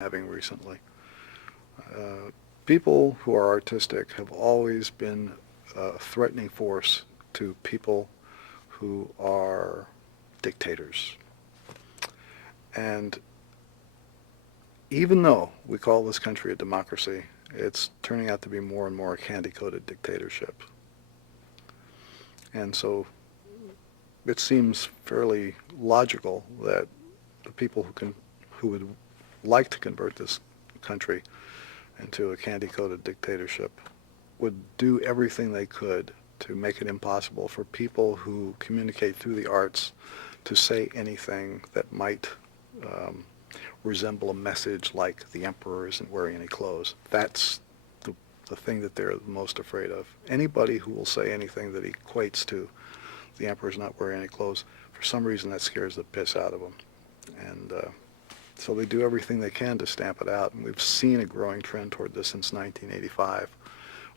having recently. Uh, People who are artistic have always been a threatening force to people who are dictators. And even though we call this country a democracy, it's turning out to be more and more a candy-coated dictatorship. And so it seems fairly logical that the people who would like to convert this country into a candy-coated dictatorship would do everything they could to make it impossible for people who communicate through the arts to say anything that might um, resemble a message like the emperor isn't wearing any clothes. That's the thing that they're most afraid of. Anybody who will say anything that equates to the emperor's not wearing any clothes, for some reason that scares the piss out of them. And so they do everything they can to stamp it out. And we've seen a growing trend toward this since 1985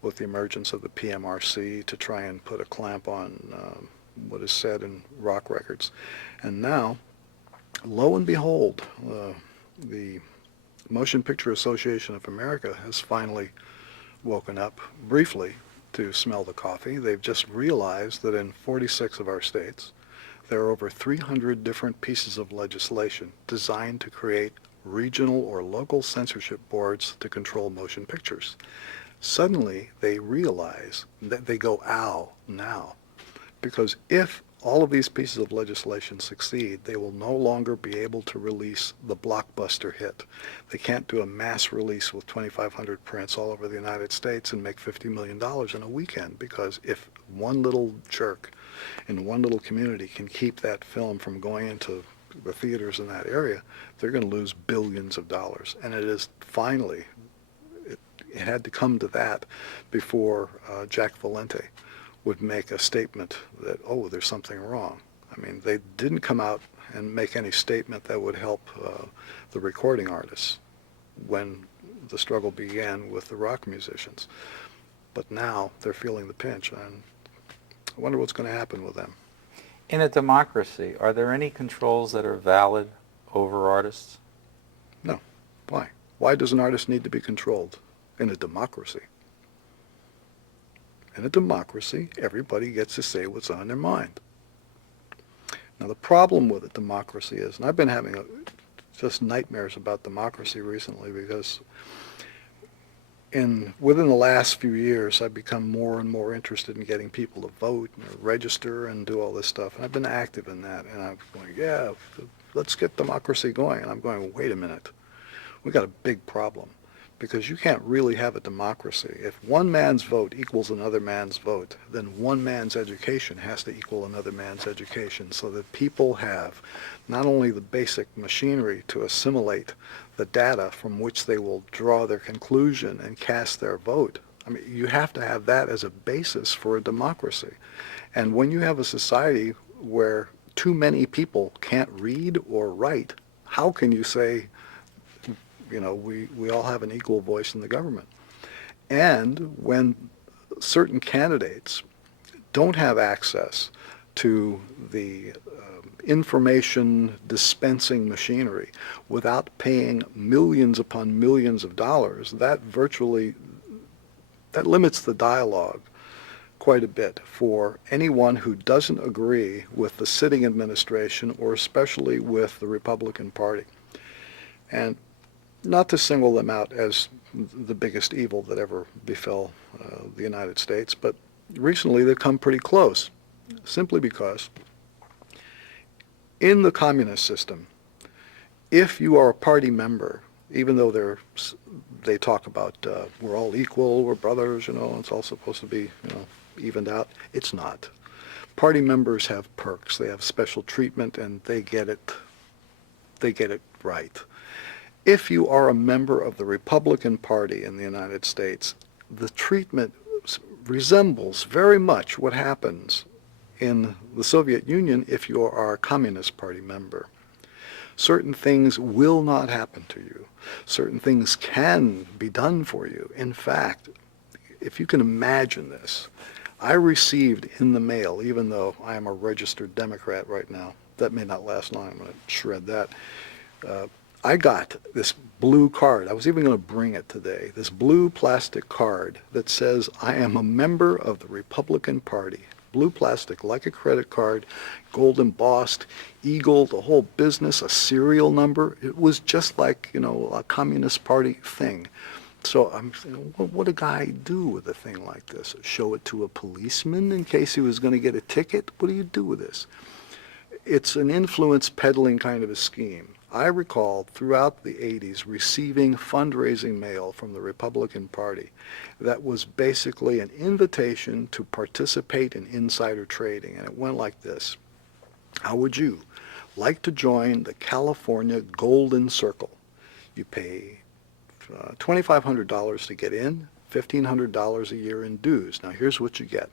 with the emergence of the PMRC to try and put a clamp on what is said in rock records. And now, lo and behold, the Motion Picture Association of America has finally woken up briefly to smell the coffee. They've just realized that in 46 of our states, there are over 300 different pieces of legislation designed to create regional or local censorship boards to control motion pictures. Suddenly, they realize that they go, ow, now. Because if all of these pieces of legislation succeed, they will no longer be able to release the blockbuster hit. They can't do a mass release with 2,500 prints all over the United States and make $50 million in a weekend, because if one little jerk in one little community can keep that film from going into the theaters in that area, they're going to lose billions of dollars. And it is finally, it had to come to that before Jack Valente would make a statement that, oh, there's something wrong. I mean, they didn't come out and make any statement that would help the recording artists when the struggle began with the rock musicians. But now they're feeling the pinch, and I wonder what's going to happen with them. In a democracy, are there any controls that are valid over artists? No. Why? Why does an artist need to be controlled in a democracy? In a democracy, everybody gets to say what's on their mind. Now, the problem with a democracy is, and I've been having just nightmares about democracy recently, because within the last few years, I've become more and more interested in getting people to vote and register and do all this stuff. And I've been active in that. And I'm going, yeah, let's get democracy going. And I'm going, wait a minute. We've got a big problem, because you can't really have a democracy. If one man's vote equals another man's vote, then one man's education has to equal another man's education, so that people have not only the basic machinery to assimilate the data from which they will draw their conclusion and cast their vote. I mean, you have to have that as a basis for a democracy. And when you have a society where too many people can't read or write, how can you say, we all have an equal voice in the government? And when certain candidates don't have access to the information dispensing machinery without paying millions upon millions of dollars, that limits the dialogue quite a bit for anyone who doesn't agree with the sitting administration, or especially with the Republican Party. And not to single them out as the biggest evil that ever befell the United States, but recently they've come pretty close, simply because in the communist system, if you are a party member, even though they talk about we're all equal, we're brothers, it's all supposed to be evened out, it's not. Party members have perks, they have special treatment, and they get it right. If you are a member of the Republican Party in the United States, the treatment resembles very much what happens in the Soviet Union if you are a Communist Party member. Certain things will not happen to you. Certain things can be done for you. In fact, if you can imagine this, I received in the mail, even though I am a registered Democrat right now, that may not last long, I'm going to shred that, I got this blue card. I was even going to bring it today. This blue plastic card that says, I am a member of the Republican Party. Blue plastic, like a credit card, gold embossed, eagle, the whole business, a serial number. It was just like, a Communist Party thing. So I'm saying, what would a guy do with a thing like this? Show it to a policeman in case he was going to get a ticket? What do you do with this? It's an influence peddling kind of a scheme. I recall throughout the 80s receiving fundraising mail from the Republican Party that was basically an invitation to participate in insider trading. And it went like this. How would you like to join the California Golden Circle? You pay $2,500 to get in, $1,500 a year in dues. Now here's what you get.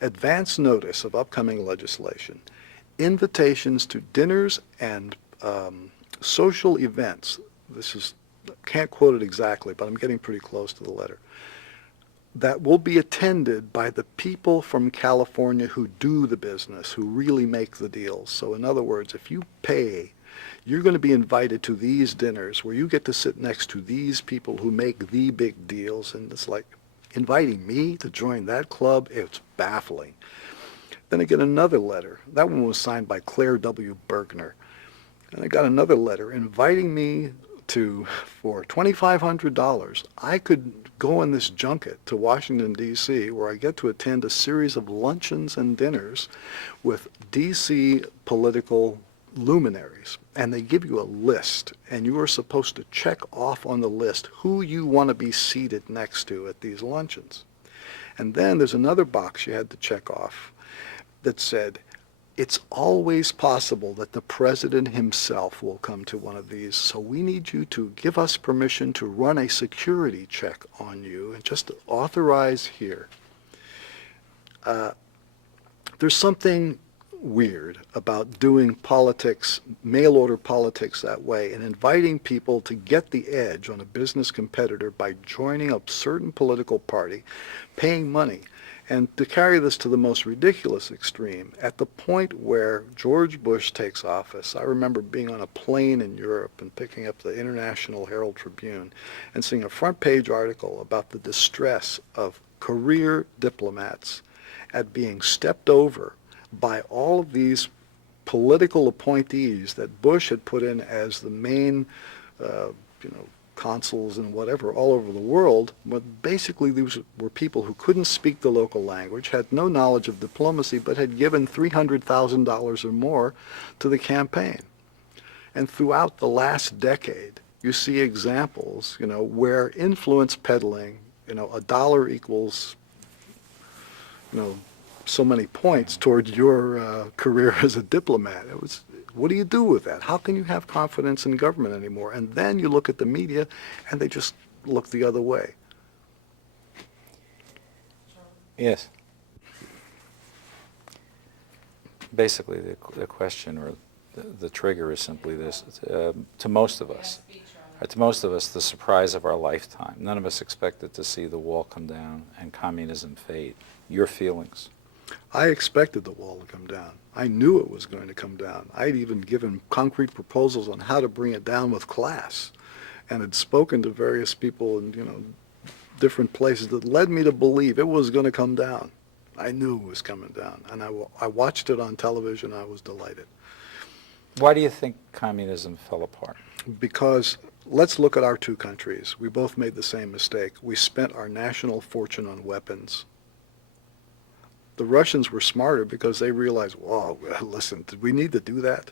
Advance notice of upcoming legislation, invitations to dinners and social events. Can't quote it exactly, but I'm getting pretty close to the letter. That will be attended by the people from California who do the business, who really make the deals. So in other words, if you pay, you're going to be invited to these dinners where you get to sit next to these people who make the big deals. And it's like inviting me to join that club, it's baffling. Then I get another letter. That one was signed by Claire W. Bergner. And I got another letter inviting me for $2,500, I could go on this junket to Washington, D.C., where I get to attend a series of luncheons and dinners with D.C. political luminaries. And they give you a list, and you are supposed to check off on the list who you want to be seated next to at these luncheons. And then there's another box you had to check off that said, it's always possible that the president himself will come to one of these, so we need you to give us permission to run a security check on you and just authorize here. There's something weird about doing politics, mail order politics that way, and inviting people to get the edge on a business competitor by joining a certain political party, paying money. And to carry this to the most ridiculous extreme, at the point where George Bush takes office, I remember being on a plane in Europe and picking up the International Herald Tribune and seeing a front page article about the distress of career diplomats at being stepped over by all of these political appointees that Bush had put in as the main, consuls and whatever all over the world, but basically these were people who couldn't speak the local language, had no knowledge of diplomacy, but had given $300,000 or more to the campaign. And throughout the last decade, you see examples, where influence peddling, a dollar equals, so many points toward your career as a diplomat. What do you do with that? How can you have confidence in government anymore? And then you look at the media, and they just look the other way. Yes. Basically, the question or the trigger is simply this. To most of us, the surprise of our lifetime. None of us expected to see the wall come down and communism fade. Your feelings? I expected the wall to come down. I knew it was going to come down. I'd even given concrete proposals on how to bring it down with class, and had spoken to various people in different places that led me to believe it was going to come down. I knew it was coming down, and I watched it on television. I was delighted. Why do you think communism fell apart? Because let's look at our two countries. We both made the same mistake. We spent our national fortune on weapons. The Russians were smarter because they realized, whoa, listen, did we need to do that?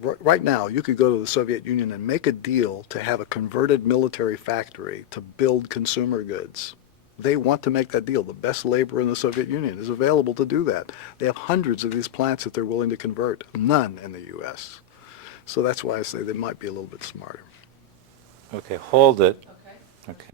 Right now, you could go to the Soviet Union and make a deal to have a converted military factory to build consumer goods. They want to make that deal. The best labor in the Soviet Union is available to do that. They have hundreds of these plants that they're willing to convert. None in the U.S. So that's why I say they might be a little bit smarter. Okay, hold it. Okay. Okay.